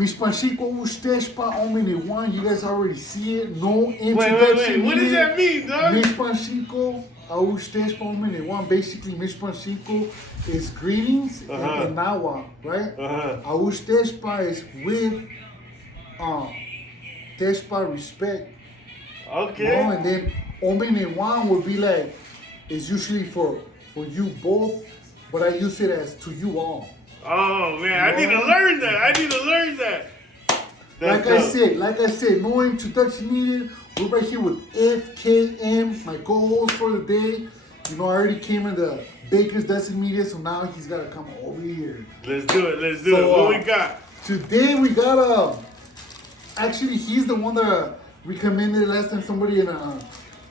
Mishpanshiko Usteshpa Omini Juan, you guys already see it. No introduction. Wait. What does that mean, dog? Mishpanshiko Usteshpa Omini Juan. Basically, Mishpanshiko is greetings in Nawa, right? Usteshpa is with Teshpa respect. Okay. You know? And then Omini Juan would be like, it's usually for you both, but I use it as to you all. Oh man, I need to learn that. Like I said, no introduction needed. We're right here with FKM, my co-host for the day. You know, I already came in the Baker's Dozen Media, so now he's got to come over here. Let's do it. What we got? Today we got actually he's the one that recommended last time somebody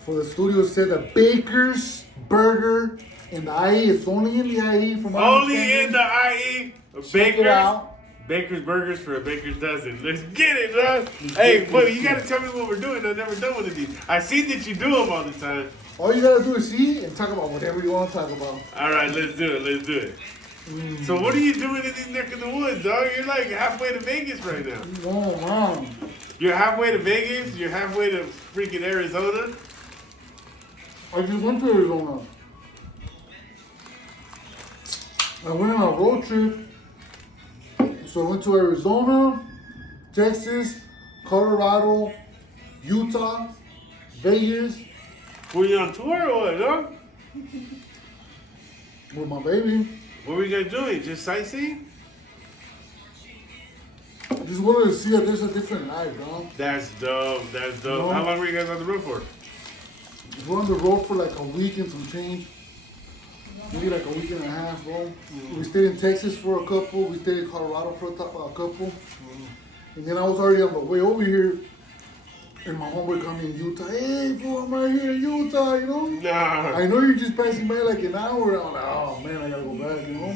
for the studio said the Baker's Burger in the IE. It's only in the IE from only in the IE. Baker's Burgers for a Baker's Dozen. Let's get it, dog. Hey, buddy, you gotta tell me what we're doing. I've never done one of these. I see that you do them all the time. All you gotta do is see and talk about whatever you want to talk about. All right, let's do it. So what are you doing in these neck of the woods, dog? You're like halfway to Vegas right now. Oh, man. You're halfway to Vegas. You're halfway to freaking Arizona. I just went to Arizona. I went on a road trip. So I went to Arizona, Texas, Colorado, Utah, Vegas. Were you on tour or what, dog? With my baby. What were you guys doing? Just sightseeing? Just wanted to see that there's a different life, bro. That's dope. You know? How long were you guys on the road for? We're on the road for like a week and some change. Maybe like a week and a half, bro. We stayed in Texas for a couple. We stayed in Colorado for a couple. And then I was already on the way over here. And my homeboy called me in Utah. Hey, fool, I'm right here in Utah, you know? Nah. I know you're just passing by like an hour. I'm like, oh, man, I gotta go back, you know?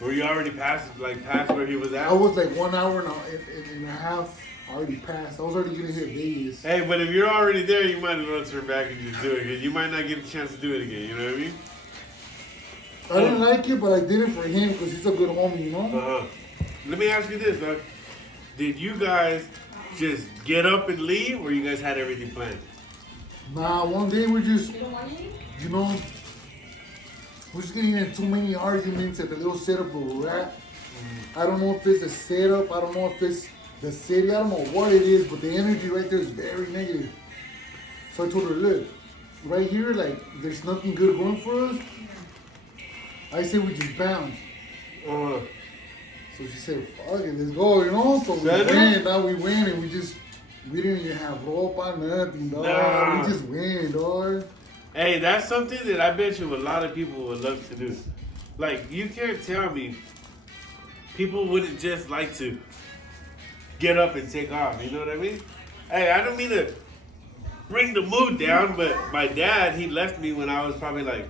Were you already past where he was at? I was like 1 hour and a half already passed. I was already gonna hit Vegas. Hey, but if you're already there, you might as well turn back and just do it. Because you might not get the chance to do it again, you know what I mean? I didn't like it, but I did it for him because he's a good homie, you know? Let me ask you this, dog. Did you guys just get up and leave, or you guys had everything planned? Nah, one day we just, you know, we're just getting in too many arguments at the little setup where we're at. I don't know if it's a setup. I don't know if it's the city. I don't know what it is, but the energy right there is very negative. So I told her, look, right here, like, there's nothing good going for us. I say we just bounce. So she said, fuck it, let's go, you know? So we win, now we win, and we didn't even have rope or nothing, dog. Nah. We just win, dog. Hey, that's something that I bet you a lot of people would love to do. Like, you can't tell me people wouldn't just like to get up and take off, you know what I mean? Hey, I don't mean to bring the mood down, but my dad, he left me when I was probably like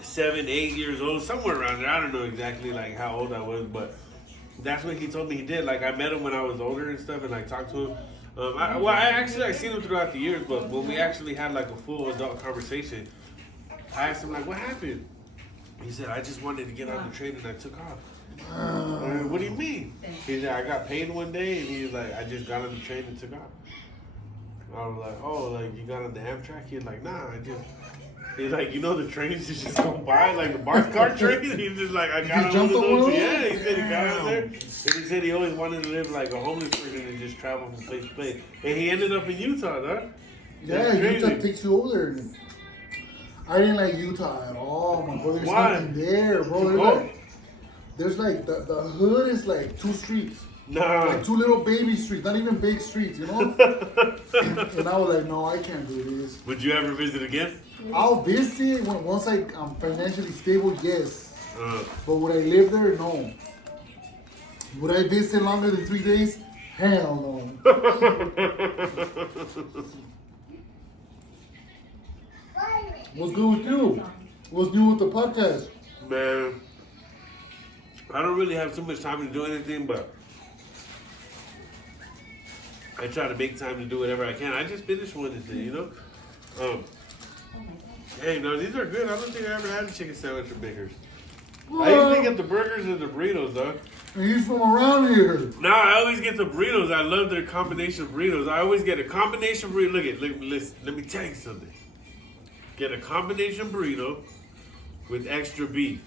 7, 8 years old, somewhere around there. I don't know exactly like how old I was, but that's what he told me he did. Like, I met him when I was older and stuff, and I talked to him. I seen him throughout the years, but when we actually had like a full adult conversation, I asked him like, what happened? He said, I just wanted to get on the train and I took off. What do you mean? He said, I got paid one day, and he was like, I just got on the train and took off. I was like, oh, like you got on the Amtrak? He was like, nah, he's like, you know the trains just go by, like the boxcar train? He's just like, I got on one of those. Yeah, he said he got on there. And he said he always wanted to live like a homeless person and just travel from place to place. And he ended up in Utah, huh? Yeah, Utah takes you over there. I didn't like Utah at all, my brother. There's nothing there, bro. There's like, the hood is like 2 streets. Nah. Like 2 little baby streets, not even big streets, you know? And I was like, no, I can't do this. Would you ever visit again? I'll visit once I'm financially stable, yes. But would I live there? No. Would I visit longer than 3 days? Hell no. What's good with you? What's new with the podcast? Man, I don't really have too much time to do anything, but I try to make time to do whatever I can. I just finished one today, you know? Hey, no, these are good. I don't think I ever had a chicken sandwich from Baker's. I usually get the burgers and the burritos, dog. And he's from around here. No, I always get the burritos. I love their combination of burritos. I always get a combination burrito. Listen, let me tell you something. Get a combination burrito with extra beef.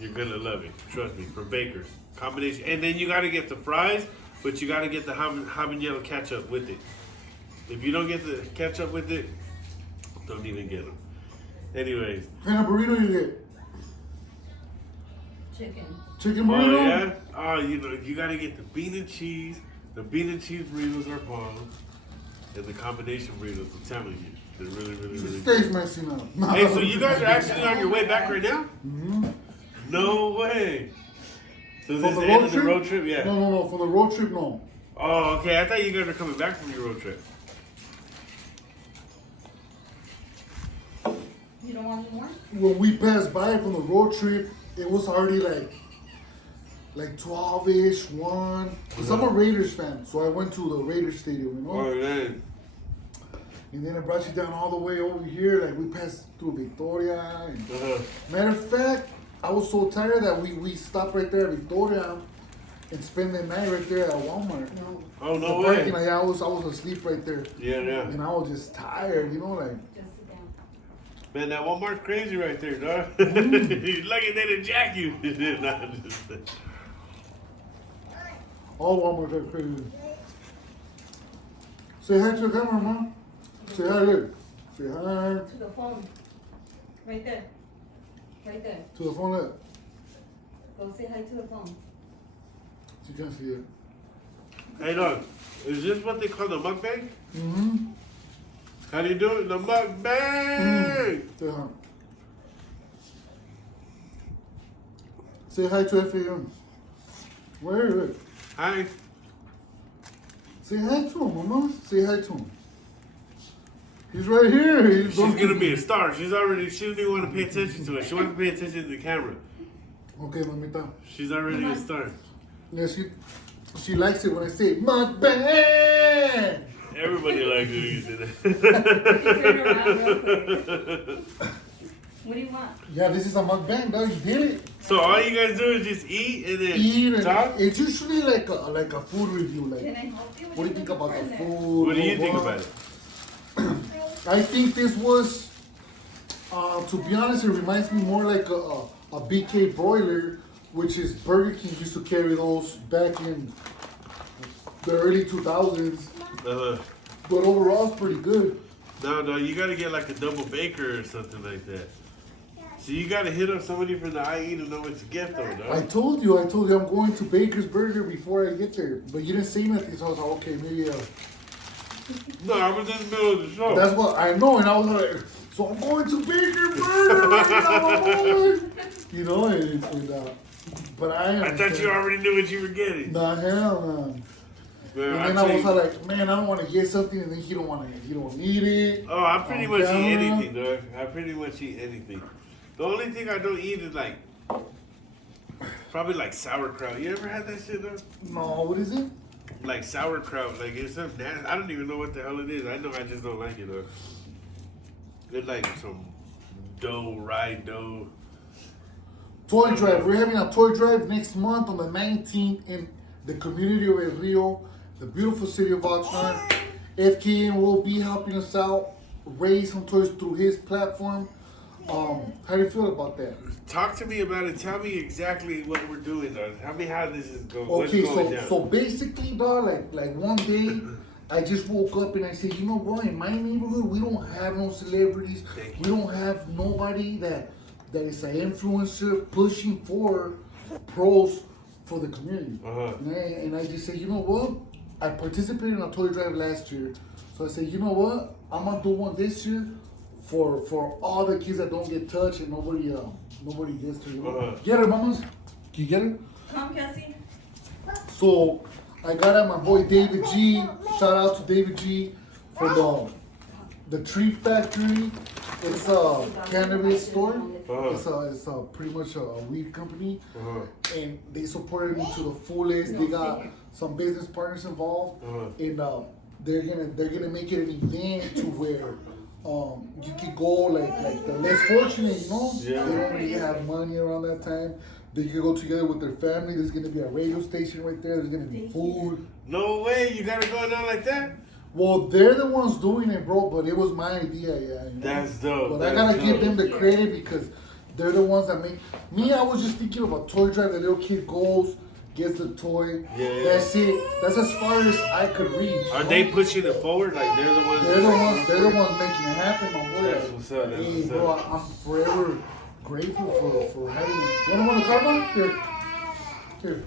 You're gonna love it. Trust me, from Baker's. Combination. And then you gotta get the fries, but you gotta get the habanero ketchup with it. If you don't get the ketchup with it, don't even get them. Anyways. What kind of burrito you get? Chicken burrito? Oh, yeah? Oh, you gotta get the bean and cheese. The bean and cheese burritos are bomb. And the combination burritos, I'm telling you, they're really, really, really good. Stays messing up. Hey, so you guys are actually on your way back right now? Mm-hmm. No way. So this For is the the road end of the trip? road trip? Yeah. No. For the road trip, no. Oh, okay. I thought you guys were coming back from your road trip. You don't want any more? When we passed by from the road trip, it was already like 12-ish, 1. Because I'm a Raiders fan, so I went to the Raiders stadium, you know? Oh, man. And then it brought you down all the way over here. Like, we passed through Victoria. And Uh-huh. matter of fact, I was so tired that we stopped right there at Victoria and spent the night right there at Walmart. You know? Oh, no The way. parking lot, yeah, I was asleep right there. Yeah. And I was just tired, you know, like. Just sit down. Man, that Walmart's crazy right there, dog. You're lucky they didn't jack you. Nah, just- All Walmarts are crazy. Say hi to the camera, Mom. Say hi, look. Say hi To the phone. Right there. Right there. to the phone. Look. Go say hi to the phone. She can't see it. Hey, dog. Is this what they call the mukbang? Mm-hmm. How do you do it? The mukbang! Say hi. Say hi to FAM. Where is it? Hi. Say hi to him, Mama. Say hi to him. He's right here. She's gonna be a star. She doesn't even want to pay attention to it. She wants to pay attention to the camera. Okay, mamita. She's already a star. Yeah, she likes it when I say mukbang. Everybody likes it when you say Turn around real that. What do you want? Yeah, this is a mukbang, dog. You did it. So all you guys do is just eat and then Eat and talk? it's usually like a food review. Like, Can I help you? what do you think about the food? What do you think blah, about it? blah. I think this was, to be honest, it reminds me more like a BK broiler, which is Burger King used to carry those back in the early 2000s. But overall, it's pretty good. No, you gotta get like a double baker or something like that. So you gotta hit up somebody from the IE to know what to get though, I dog. told you I'm going to Baker's Burger before I get there. But you didn't say nothing, so I was like, okay, maybe. No, I was in the middle of the show. That's what I know, and I was like, so I'm going to Baker's Burger right now, you know, but I thought you already knew what you were getting. Nah, hell no. Man, And then I was like, man, I don't want to get something, and then he don't need it. Oh, I pretty much eat camera. anything, dog. I pretty much eat anything. The only thing I don't eat is like, probably like sauerkraut. You ever had that shit, dog? No, what is it? Like sauerkraut. Like it's some nasty. I don't even know what the hell it is. I know I just don't like it, dog. It's like some rye dough. Toy drive. We're having a toy drive next month on the 19th in the community of El Rio, the beautiful city of Oxnard. FKN will be helping us out, raise some toys through his platform. How do you feel about that? Talk to me about it. Tell me exactly what we're doing, dog. Tell me how this is going. Okay, What's going down? so basically, dog, like one day, I just woke up and I said, you know what? In my neighborhood, we don't have no celebrities. We don't have nobody that is an influencer pushing for pros for the community. Uh-huh. And I just said, you know what? I participated in a toy drive last year, so I said, you know what? I'm gonna do one this year for all the kids that don't get touched and nobody gets to. You know? Uh-huh. Get her, mamas. Can you get her? Come, Cassie. So I got at my boy David G. Shout out to David G. for the Tree Factory. It's a cannabis store. Uh-huh. It's a pretty much a weed company, Uh-huh. and they supported me to the fullest. They got some business partners involved, Uh-huh. and they're gonna make it an event to where you could go like the less fortunate, you know. Yeah. They don't really have money around that time. They could go together with their family. There's gonna be a radio station right there. There's gonna be food. No way, you gotta go down like that? Well, they're the ones doing it, bro. But it was my idea, yeah. You know? That's dope. But I gotta give them the credit because they're the ones that make me. I was just thinking of a toy drive. The little kid goes, gets the toy. Yeah. That's it. That's as far as I could reach. Are they pushing it forward? Like they're the ones? They're the ones making it happen, my boy. That's what's up. That's Hey, what's bro, up. I'm forever grateful for having me. You want a card? Here.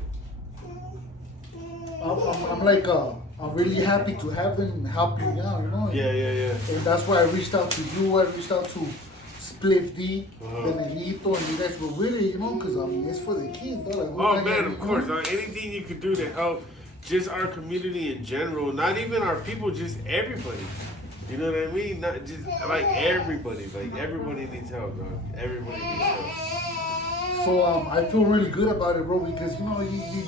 I'm really happy to have them help you out, you know? Yeah. And that's why I reached out to you. I reached out to Spliff D, Uh-huh. Benelito, and you guys were with it, you know? Because, I mean, it's for the kids, though. Like, Oh man, of course. Anything you could do to help just our community in general, not even our people, just everybody. You know what I mean? Not just like everybody. Like everybody needs help, bro. Everybody needs help. So I feel really good about it, bro, because you know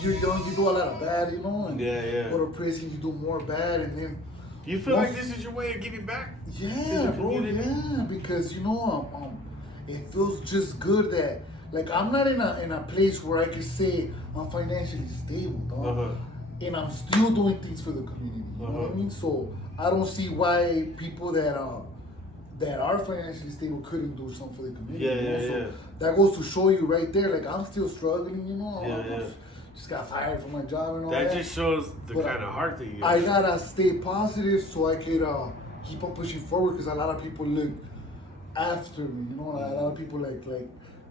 you're young, you do a lot of bad, you know, and Yeah. go to prison, you do more bad, and then You feel like this is your way of giving back? yeah, bro, yeah, because you know it feels just good that like I'm not in a place where I could say I'm financially stable, dog, and I'm still doing things for the community. You know what I mean? So I don't see why people that are financially stable couldn't do something for the community. Yeah. That goes to show you right there. Like I'm still struggling, you know. Yeah. Just got fired from my job and all That that. just shows the But kind of heart that you I got. gotta stay positive so I could keep on pushing forward because a lot of people look after me. You know, a lot of people like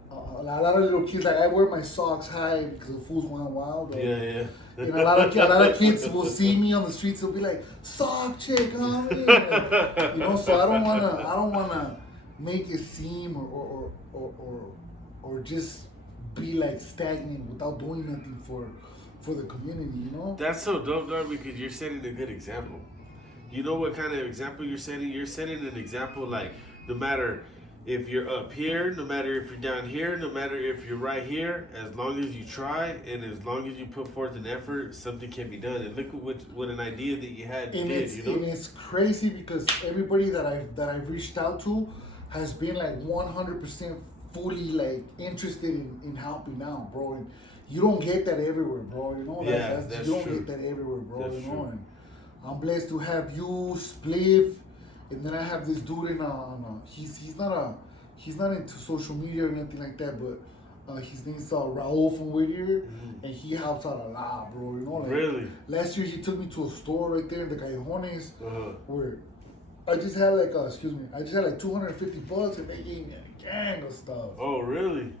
a lot of little kids. Like I wear my socks high because the fools went wild. Right? Yeah. And a lot of kids will see me on the streets. They'll be like, "Sock chick, huh?" Like, you know. So I don't wanna make it seem or just be like stagnant without doing nothing for the community. You know. That's so dope, though, because you're setting a good example. You know what kind of example you're setting? You're setting an example like no matter if you're up here, no matter if you're down here, no matter if you're right here, as long as you try and as long as you put forth an effort, something can be done. And look at what an idea that you had And did, you know? And it's crazy because everybody that I've reached out to has been like 100% fully like interested in helping out, bro. And you don't get that everywhere, bro. You know, That's you don't true. get that everywhere, bro. That's you know, true. and I'm blessed to have you, Spliff, and then I have this dude in he's not into social media or anything like that, but his name's Raul from Whittier, and he helps out a lot, bro. You know, like Really? last year he took me to a store right there in the Callejones where I just had like $250 and they gave me a gang of stuff. Oh, really?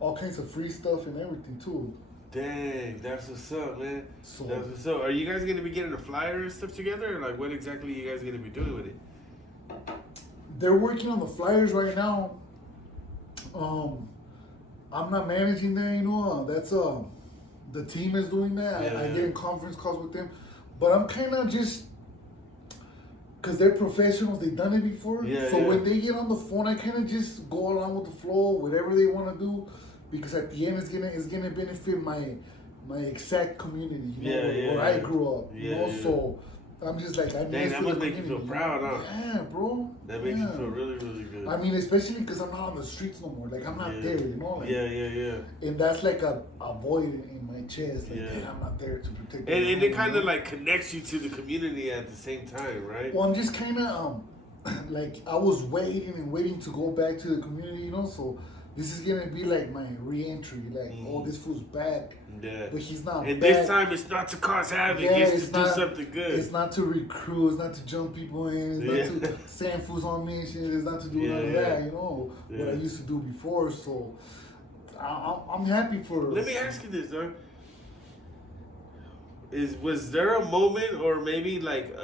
All kinds of free stuff and everything too. Dang, that's what's up, man. So That's what's up. Are you guys going to be getting a flyer and stuff together? Or like what exactly are you guys going to be doing with it? they're working on the flyers right now. I'm not managing that, you know. That's the team is doing that. Yeah. I get in conference calls with them, but I'm kind of just because they're professionals. They've done it before. Yeah, so yeah. when they get on the phone, I kind of just go along with the flow, whatever they want to do, because at the end, it's gonna benefit my exact community, you know, where I grew up. You know, so I'm just like, I Dang, that must make you feel proud, huh? Yeah, bro. That makes you feel really, really good. I mean, especially because I'm not on the streets no more. Like, I'm not there, you know? Like, yeah. And that's like a void in my chest. Like, Yeah. hey, I'm not there to protect And them, it kind you of know? like connects you to the community at the same time, right? Well, I'm just kind of, like, I was waiting to go back to the community, you know? So this is going to be like my re-entry. Like, oh, this fool's back. Yeah. But he's not And back. this time it's not to cause havoc, Yeah, it's to do something good. It's not to recruit, it's not to jump people in, it's not to send fools on missions, it's not to do none of that, you know, what I used to do before. So I'm happy for. Let me ask you this, though. Was there a moment or maybe like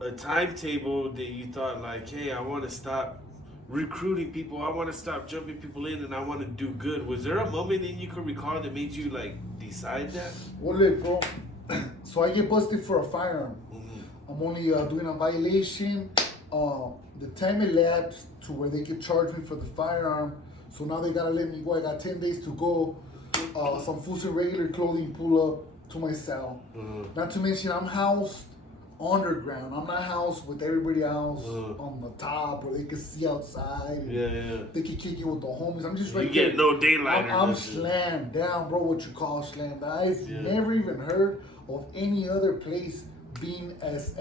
a timetable that you thought like, hey, I want to stop recruiting people, I want to stop jumping people in, and I want to do good? Was there a moment that you could recall that made you like decide that? Well, look, bro. So I get busted for a firearm. I'm only doing a violation. The time elapsed to where they could charge me for the firearm. So now they gotta let me go. I got 10 days to go. Some fools in regular clothing pull up to my cell. Not to mention I'm housed underground. I'm not housed with everybody else on the top where they can see outside. Yeah. They can kick it with the homies. I'm just right You get there. no daylight. I'm slammed down, bro. What you call slammed? I've never even heard of any other place being as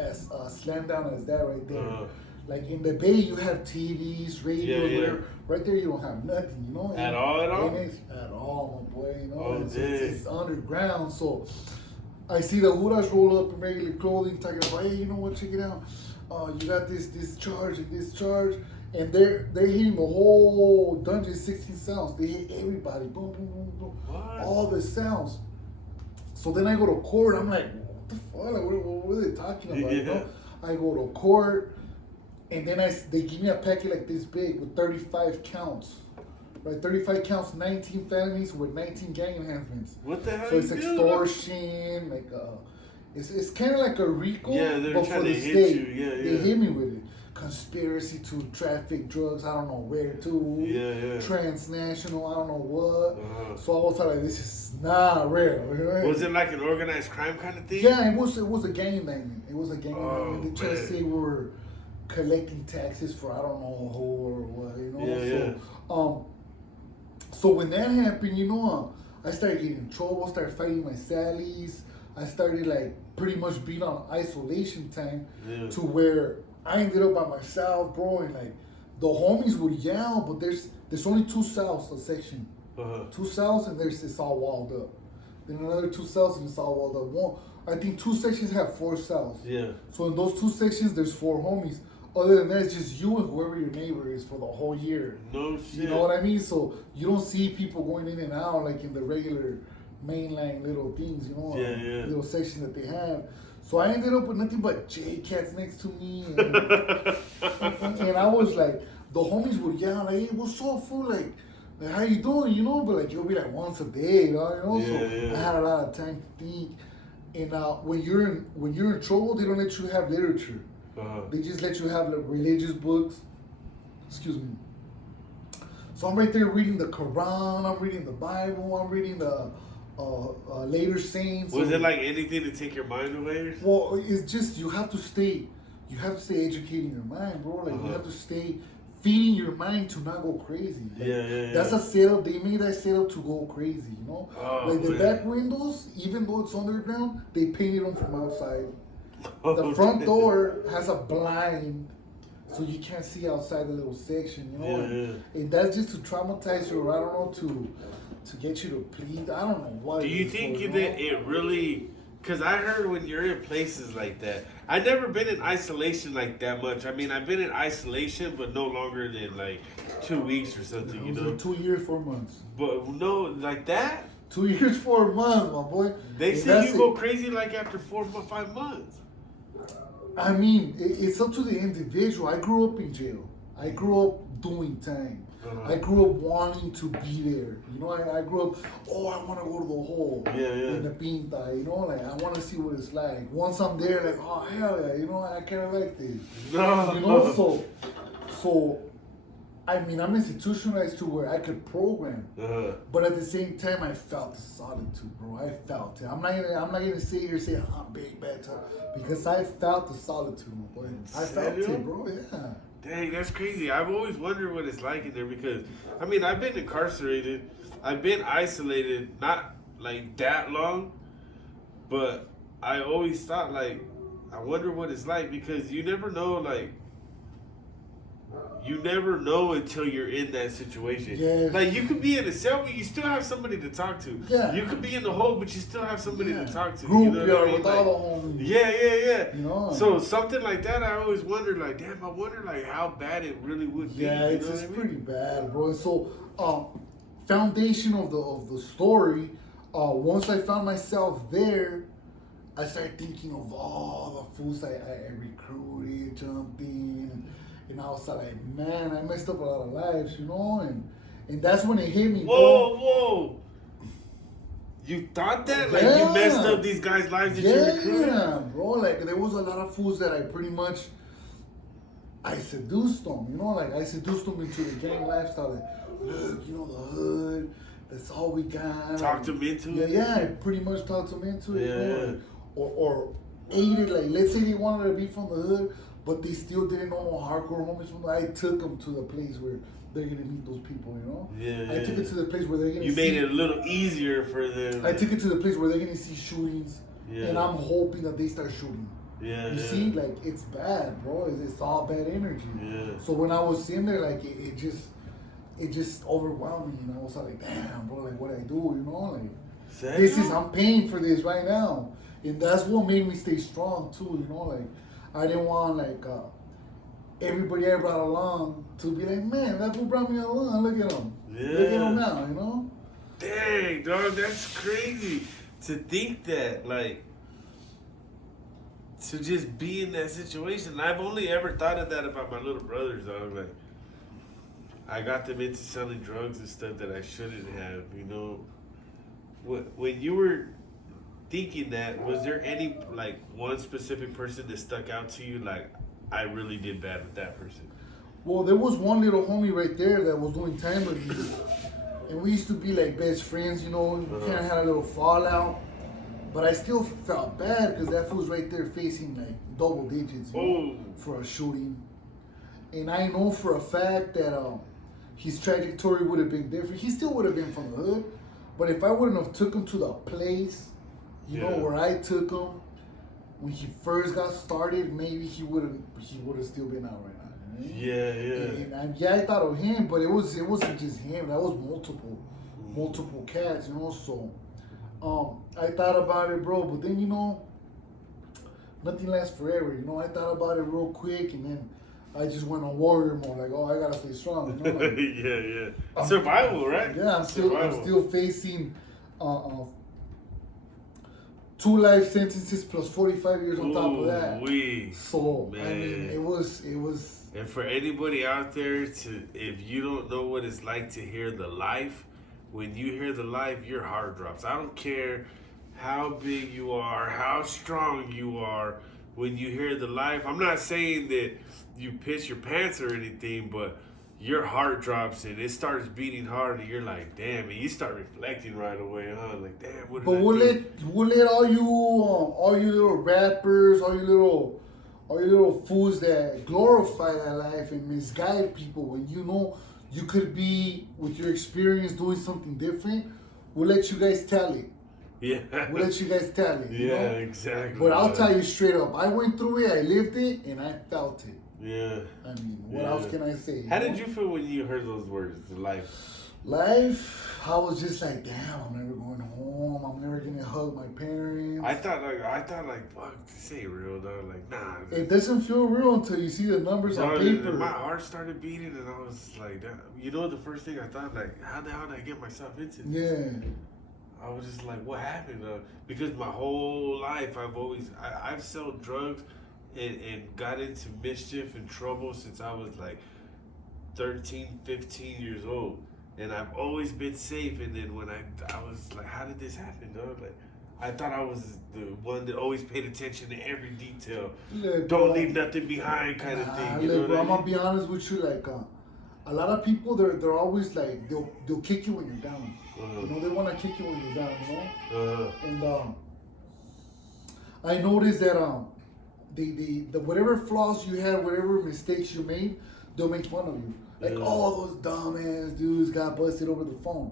slammed down as that right there. Like in the Bay, you have TVs, radios, whatever. Right there, you don't have nothing, you know. At all? At all, my boy. You know, it's underground. So I see the Huras roll up in regular clothing, talking about, hey, you know what? Check it out. You got this charge and this charge, and they're hitting the whole dungeon 16 sounds. They hit everybody, boom, boom, boom, boom, all the sounds. So then I go to court. I'm like, what the fuck? Like, what are they talking about? You know? I go to court. And then they give me a packet like this big with 35 counts. Right? 35 counts, 19 felonies with 19 gang enhancements. What the hell? So it's extortion, like it's kind of like a RICO, they're but trying for to the hit state. you. They hit me with it. Conspiracy to traffic drugs, I don't know where to. Transnational, I don't know what. So I was like, this is not real. Right? Was it like an organized crime kind of thing? Yeah, it was a gang banging. It was a gang banging. They tried to say we were collecting taxes for I don't know who or what, you know. So when that happened, you know, I started getting in trouble, started fighting my Sallies. I started like pretty much being on isolation time to where I ended up by myself, bro, and like the homies would yell, but there's only 2 cells a section. 2 cells and it's all walled up. Then another 2 cells and it's all walled up. I think 2 sections have 4 cells. So in those 2 sections there's 4 homies. Other than that, it's just you and whoever your neighbor is for the whole year. No shit. You know what I mean? So you don't see people going in and out like in the regular mainline little things, you know, little section that they have. So I ended up with nothing but J-Cats next to me. And I was like, the homies would yell, like, hey, what's up, fool? Like how you doing, you know? But like, you'll be like once a day, you know? So I had a lot of time to think. And when you're in trouble, they don't let you have literature. They just let you have like religious books. Excuse me. So I'm right there reading the Quran. I'm reading the Bible. I'm reading the later saints. Was it like anything to take your mind away? Well, it's just you have to stay educating your mind, bro. Like you have to stay feeding your mind to not go crazy. Like, that's a setup. They made that setup to go crazy, you know. Like the back windows, even though it's underground, they painted them from outside. The front door has a blind, so you can't see outside the little section, you know. And that's just to traumatize you, or I don't know, to get you to plead. I don't know what. Do you think that it really? Because I heard when you're in places like that, I've never been in isolation like that much. I mean, I've been in isolation, but no longer than like 2 weeks or something, you know. 2 years, 4 months. But no, like that. 2 years, 4 months, my boy. They say you go crazy like after 4 or 5 months. I mean, it's up to the individual. I grew up in jail. I grew up doing time. I grew up wanting to be there. You know, I grew up, I want to go to the hole in the pinta. You know, like I want to see what it's like. Once I'm there, like, oh hell yeah, you know, I kind of like this. You know, so I mean, I'm institutionalized to where I could program, but at the same time, I felt the solitude, bro. I felt it. I'm not gonna sit here and say I'm big better because I felt the solitude, my boy. I felt it, bro. Yeah. Dang, that's crazy. I've always wondered what it's like in there because, I mean, I've been incarcerated. I've been isolated, not like that long, but I always thought, like, I wonder what it's like because you never know, like, you never know until you're in that situation. Yes. Like, you could be in a cell, but you still have somebody to talk to. Yeah. You could be in the hole, but you still have somebody to talk to. Group, you know what I mean? with all the homies. Yeah. You know? So something like that, I always wondered, like, damn, I wonder, like, how bad it really would be. Yeah, it's pretty bad, bro. So, foundation of the story. Once I found myself there, I started thinking of all the fools I recruited, jumped in. And I was like, man, I messed up a lot of lives, you know? And that's when it hit me, bro. Whoa. You thought that? Like, you messed up these guys' lives that you recruited? Yeah, bro. Like, there was a lot of fools that I seduced them, you know? Like, I seduced them into the gang lifestyle. Like, look, you know, the hood, that's all we got. Talked them into it? Yeah, I pretty much talked them into it. You know? Or ate it. Like, let's say they wanted to be from the hood, but they still didn't know no hardcore homies from the hood. I took them to the place where they're gonna meet those people, you know? Yeah. I took it to the place where they're gonna You made it a little easier for them. I took it to the place where they're gonna see shootings, and I'm hoping that they start shooting. Yeah. You see, like, it's bad, bro. It's all bad energy. Yeah. So when I was in there, like, it just overwhelmed me, and I was like, damn, bro, like, what I do, you know? Like, I'm paying for this right now. And that's what made me stay strong, too, you know? Like, I didn't want, like, everybody I brought along to be like, man, that fool brought me along. Look at him. Yeah. Look at him now, you know? Dang, dog, that's crazy to think that, like, to just be in that situation. I've only ever thought of that about my little brothers, dog. Like, I got them into selling drugs and stuff that I shouldn't have, you know. When you were thinking that, was there any, like, one specific person that stuck out to you? Like, I really did bad with that person. Well, there was one little homie right there that was doing time with me. And we used to be like best friends, you know. We kind of had a little fallout. But I still felt bad because that fool's right there facing like double digits, you know, for a shooting. And I know for a fact that his trajectory would have been different. He still would have been from the hood. But if I wouldn't have took him to the place, you know, where I took him, when he first got started, maybe he would have still been out right now. You know? Yeah. And I thought of him, but it wasn't just him. That was multiple cats, you know. So I thought about it, bro. But then, you know, nothing lasts forever. You know, I thought about it real quick, and then I just went on warrior mode. Like, oh, I gotta stay strong. You know? Like, yeah. Survival, right? Yeah, I'm still facing 2 life sentences plus 45 years on top of that. So, man. I mean, it was. And for anybody out there, if you don't know what it's like to hear the life, when you hear the life, your heart drops. I don't care how big you are, how strong you are. When you hear the life, I'm not saying that you piss your pants or anything, but your heart drops and it starts beating hard, and you're like, damn, and you start reflecting right away, huh? Like, damn, what did I do? We'll let all you little rappers, all you little fools that glorify that life and misguide people when you know you could be, with your experience, doing something different. We'll let you guys tell it. Yeah. We'll let you guys tell it. You know? Exactly. But I'll tell you straight up, I went through it, I lived it, and I felt it. Yeah. I mean, what else can I say? How did you feel when you heard those words, life? Life, I was just like, damn, I'm never going home. I'm never gonna hug my parents. I thought like, fuck, this ain't real though. Like, nah. It doesn't feel real until you see the numbers on paper. My heart started beating, and I was like, you know, the first thing I thought, like, how the hell did I get myself into this? Yeah. I was just like, what happened? Because my whole life, I've sold drugs and got into mischief and trouble since I was like 13, 15 years old. And I've always been safe. And then when I was like, how did this happen, dog? Like, I thought I was the one that always paid attention to every detail. Look, don't leave nothing behind kind of thing. You know what I mean? I'm gonna be honest with you, like, a lot of people, they're always like, they'll kick you when you're down. You know, they want to kick you when you're down, you know? And I noticed that the whatever flaws you had, whatever mistakes you made, they'll make fun of you. Like, oh, those dumbass dudes got busted over the phone,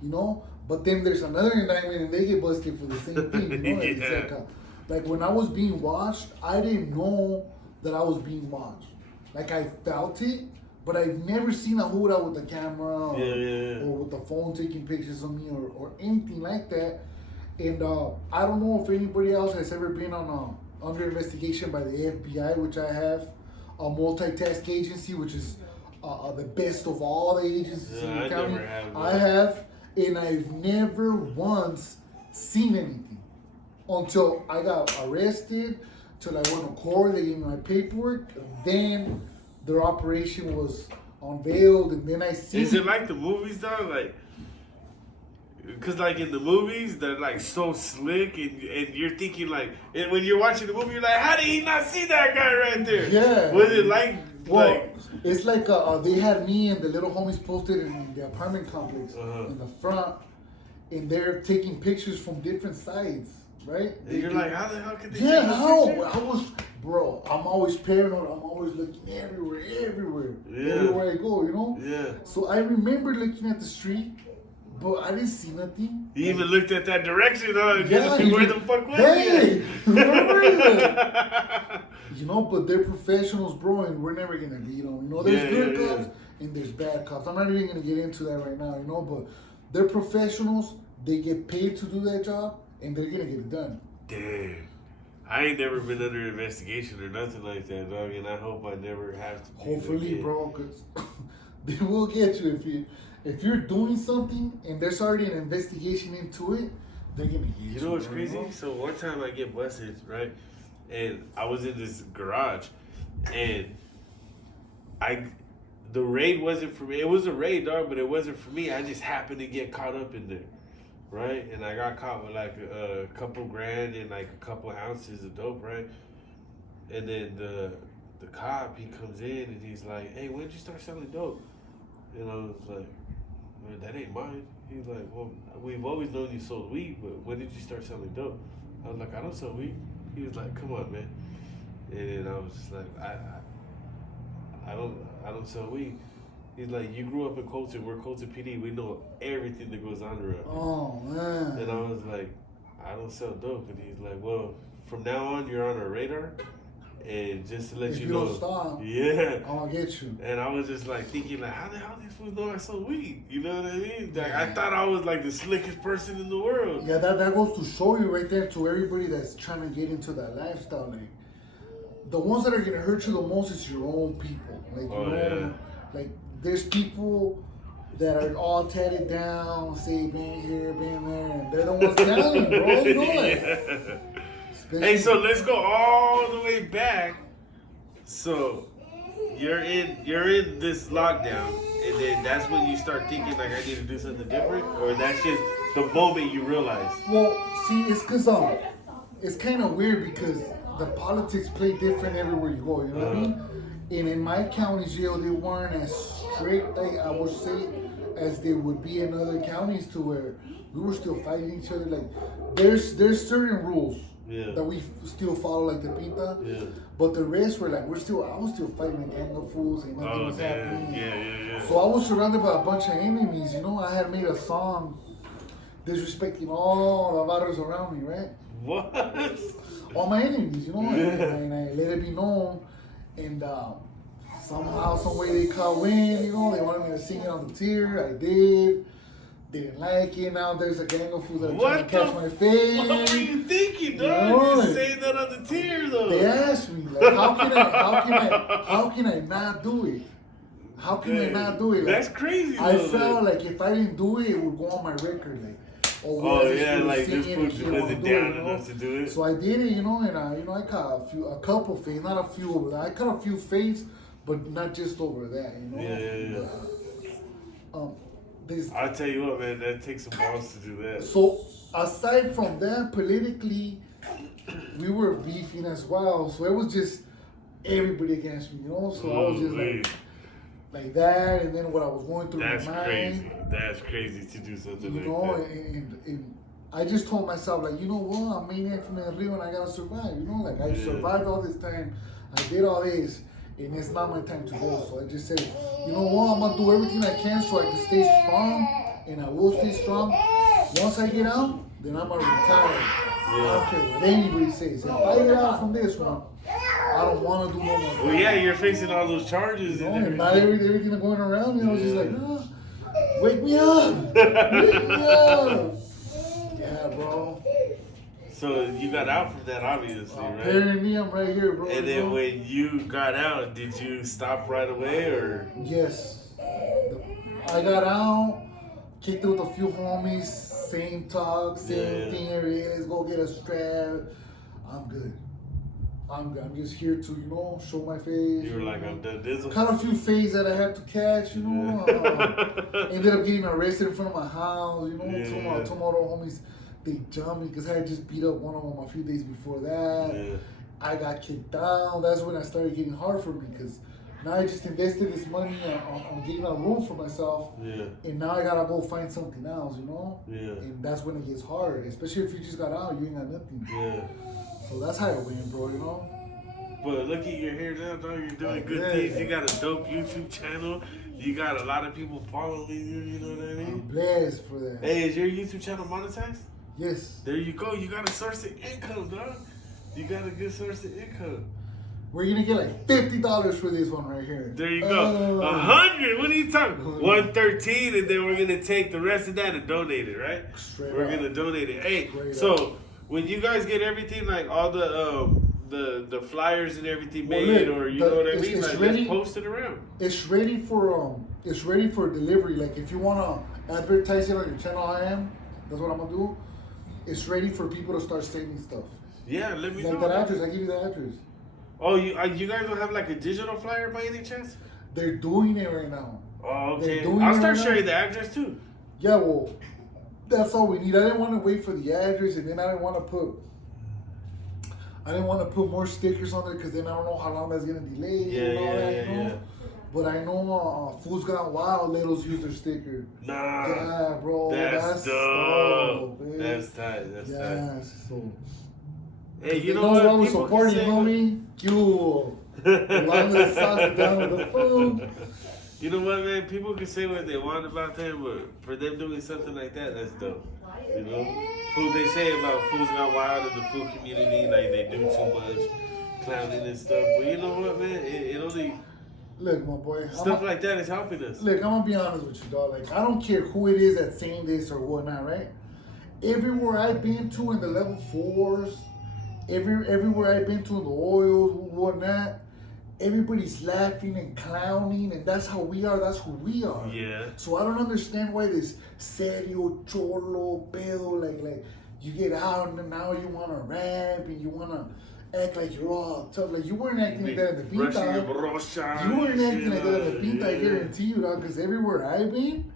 you know? But then there's another indictment and they get busted for the same thing, you know? It's like when I was being watched, I didn't know that I was being watched. Like, I felt it, but I've never seen a hood with a camera or with the phone taking pictures of me or anything like that. And I don't know if anybody else has ever been on under investigation by the FBI, which I have, a multitask agency, which is the best of all the agencies in the county. I have, and I've never once seen anything until I got arrested, till I went to court, they gave me my paperwork, then their operation was unveiled, and then I see. Is it like the movies though? Like, because like in the movies, they're like so slick, and you're thinking like, and when you're watching the movie, you're like, how did he not see that guy right there? Yeah. Was it like? Well, it's like they had me and the little homies posted in the apartment complex in the front, and they're taking pictures from different sides. right? And you're like, how the hell could they Yeah, take how? a picture? Bro, I'm always paranoid. I'm always looking everywhere. Yeah. Everywhere I go, you know? Yeah. So I remember looking at the street, but I didn't see nothing. You even looked at that direction, though. Yeah, Where the fuck was hey, he? remember that? You know, but they're professionals, bro, and we're never gonna beat them. You know, there's good cops and there's bad cops. I'm not even gonna get into that right now, you know, but they're professionals. They get paid to do that job, and they're gonna get it done. Damn. I ain't never been under investigation or nothing like that, dog, and I hope I never have to. Hopefully, bro, because they will get you if you're doing something and there's already an investigation into it. They're gonna get you. You know what's bro. crazy? So one time I get busted, right? And I was in this garage, and the raid wasn't for me. It was a raid, dog, but it wasn't for me. I just happened to get caught up in there, right? And I got caught with like a couple grand and like a couple ounces of dope, right? And then the cop, he comes in and he's like, "Hey, when did you start selling dope?" And I was like, "Man, that ain't mine." He's like, "Well, we've always known you sold weed, but when did you start selling dope?" I was like, "I don't sell weed." He was like, "Come on, man." And then I was just like, I don't sell weed. He's like, "You grew up in Colton. We're Colton PD. We know everything that goes on around here." Oh man. And I was like, "I don't sell dope." And he's like, "Well, from now on, you're on our radar. And just to let If you you know, don't stop, yeah, I'm gonna get you." And I was just like thinking, like, how the hell these fools know I sold weed? You know what I mean? Like, I thought I was like the slickest person in the world. Yeah, that goes to show you right there to everybody that's trying to get into that lifestyle. Like, the ones that are gonna hurt you the most is your own people. Like, like there's people that are all tatted down, say been here, been there, and they're the ones telling, bro. You know that. Hey, so let's go all the way back. So you're in this lockdown, and then that's when you start thinking like, I need to do something different, or that's just the moment you realize. Well, see, it's because it's kind of weird because the politics play different everywhere you go. You know what I mean? And in my county jail, they weren't as strict, I would say, as they would be in other counties, to where we were still fighting each other. Like, there's certain rules. Yeah. That we still follow, like the pinta. Yeah. But the rest were like, I was still fighting a gang of fools and nothing was happening. Yeah. So I was surrounded by a bunch of enemies, you know. I had made a song disrespecting all the barrios around me, right? What? All my enemies, you know. Yeah. And I let it be known. And somehow, some way they caught wind, you know. They wanted me to sing it on the tier. I did. They didn't like it. Now there's a gang of fools that are trying to catch my face. What were you thinking, dog? You You're saying that on the tier, though. They asked me, like, how can I not do it? How can I not do it? Like, that's crazy. I though, felt like if I didn't do it, it would go on my record. Like, like this fool wasn't down enough to do it. So I did it, you know, and I caught a couple fades, not a few over that. I caught a few fades, but not just over that, you know. Yeah. I'll tell you what, man, that takes some balls to do that. So aside from that, politically, we were beefing as well. So it was just everybody against me, you know. So I was just like that, and then what I was going through my mind. Crazy. That's crazy to do something like that. And I just told myself, like, you know what, I'm maniac from El Rio and I gotta survive, you know, like I survived all this time, I did all this, and it's not my time to go. So I just said, you know what, I'm gonna do everything I can so I can stay strong, and I will stay strong. Once I get out, then I'm gonna retire. I don't care what anybody says. If I get out from this one, I don't want to do no more. Well, yeah, you're facing all those charges. You know, and not everything going around, you know, it's just like, wake me up! Wake me up! Yeah, bro. So you got out from that, obviously, right? Apparently, I'm right here, bro. And then when you got out, did you stop right away, or? Yes. I got out, kicked it with a few homies, same talk, same thing, let's go get a strap. I'm good. I'm just here to, you know, show my face. You were like, I'm done this. Caught a few fades that I had to catch, you know. Ended up getting arrested in front of my house, you know. Two more homies, they jumped me because I had just beat up one of them a few days before that. I got kicked out. That's when I started getting hard for me because Now I just invested this money on getting a room for myself. Yeah. And now I gotta go find something else, you know? Yeah. And that's when it gets hard, especially if you just got out, you ain't got nothing. Yeah. So that's how it went, bro, you know? But look at your hair now, dog. You're doing good things. You got a dope YouTube channel. You got a lot of people following you, you know what I I'm mean? blessed for that. Hey, is your YouTube channel monetized? Yes. There you go. You got a source of income, dog. You got a good source of income. We're gonna get like $50 for this one right here. There you go. 100. What are you talking? 113, and then we're gonna take the rest of that and donate it, right? Straight We're up. gonna donate it. Hey, Straight so up. when you guys get everything, like all the flyers and everything Well, made, look, or you know what I mean, it's like ready. let's post it around. It's ready for delivery. Like if you wanna advertise it on your channel, that's what I'm gonna do. It's ready for people to start sending stuff. Yeah, let me Like know. that address, I give you the address. Oh, you guys don't have like a digital flyer by any chance? They're doing it right now. Oh, They're okay. doing I'll it start right sharing now. the address too. Yeah, well, that's all we need. I didn't want to wait for the address, and then I didn't want to put more stickers on there because then I don't know how long that's gonna delay and all that, you know. Yeah. But I know Fools Gone Wild let us use their sticker. Nah. Yeah, bro. That's dope. That's tight. That's tight. Yeah, so. Hey, you know I what? was People can supporting, say homie. You. As long as sauce down with the food. You know what, man? People can say what they want about them, but for them doing something like that, that's dope. You know? Food they say about Fools Gone Wild in the food community, like they do too much clowning and stuff. But you know what, man? It only... Look, my boy. Stuff like that is helping us. Look, I'm gonna be honest with you, dog. Like, I don't care who it is that's saying this or whatnot, right? Everywhere I've been to in the level 4s, everywhere I've been to in the oils, whatnot, everybody's laughing and clowning, and that's how we are. That's who we are. Yeah. So I don't understand why this serio, cholo, pedo, like you get out and now you wanna rap and you wanna act like you're all tough. Like you weren't acting like that in the Pinta. You weren't acting like that in the Pinta, I guarantee you, dog. Because everywhere I've been,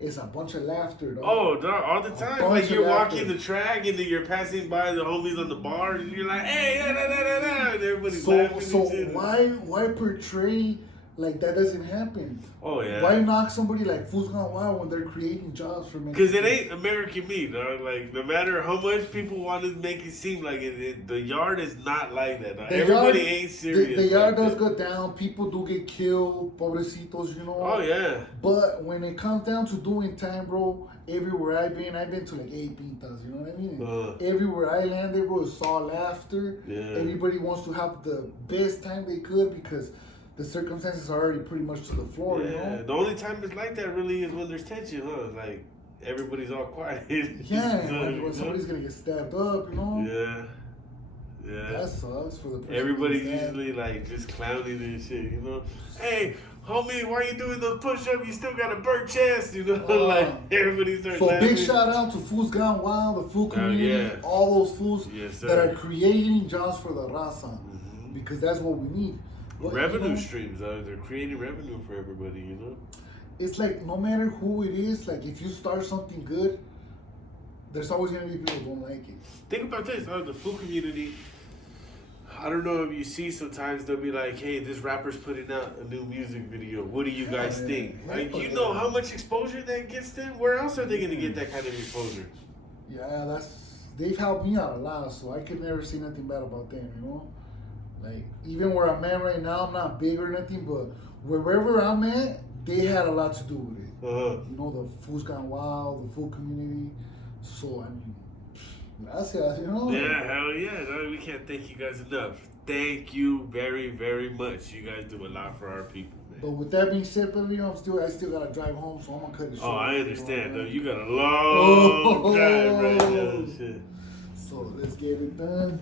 it's a bunch of laughter, dog. Oh, dog, all the time. bunch Like of you're laughter. walking the track and then you're passing by the homies on the bar and you're like, hey, da, da, da, da, da, and everybody's laughing. So and shit. why portray like that doesn't happen? Oh, yeah. Why knock somebody like Fools Gone Wild when they're creating jobs for men? Because it ain't American me, dog. Like, no matter how much people want to make it seem like it the yard is not like that, dog. Everybody ain't serious. The yard like does that. go down. People do get killed, pobrecitos, you know. Oh, yeah. But when it comes down to doing time, bro, everywhere I've been to like 8 pintas, you know what I mean? Everywhere I landed, bro, it's all laughter. Yeah. Everybody wants to have the best time they could because the circumstances are already pretty much to the floor, you know? The only time it's like that really is when there's tension, huh? Like, everybody's all quiet. Yeah, like when somebody's gonna get stabbed up, you know? Yeah. Yeah. That sucks for the person. Everybody's who's stabbed. usually like just clowning and shit, you know? Hey, homie, why you doing those push-ups? You still got a burnt chest, you know? Like, everybody starts So laughing. big shout out to Fools Gone Wild, the food community, yeah. all those fools Yes, sir. that are creating jobs for the raza, because that's what we need. Well, Revenue you know, streams, they're creating revenue for everybody, you know? it's like no matter who it is, like if you start something good, there's always gonna be people who don't like it. Think about this, the food community. I don't know if you see sometimes they'll be like, hey, this rapper's putting out a new music video. What do you guys think? Like, you know how much exposure that gets them? Where else are they going to get that kind of exposure? Yeah, they've helped me out a lot, so I could never say nothing bad about them, you know? Like, even where I'm at right now, I'm not big or nothing, but wherever I'm at, they had a lot to do with it. You know, the Fools Gone Wild, the food community. So, I mean, gracias, you know? Yeah, hell yeah. No, we can't thank you guys enough. Thank you very, very much. You guys do a lot for our people, man. But with that being said, you know, I still gotta drive home, so I'm gonna cut it short. Oh, I understand, though. You got a long drive right now. Shit. So let's get it done.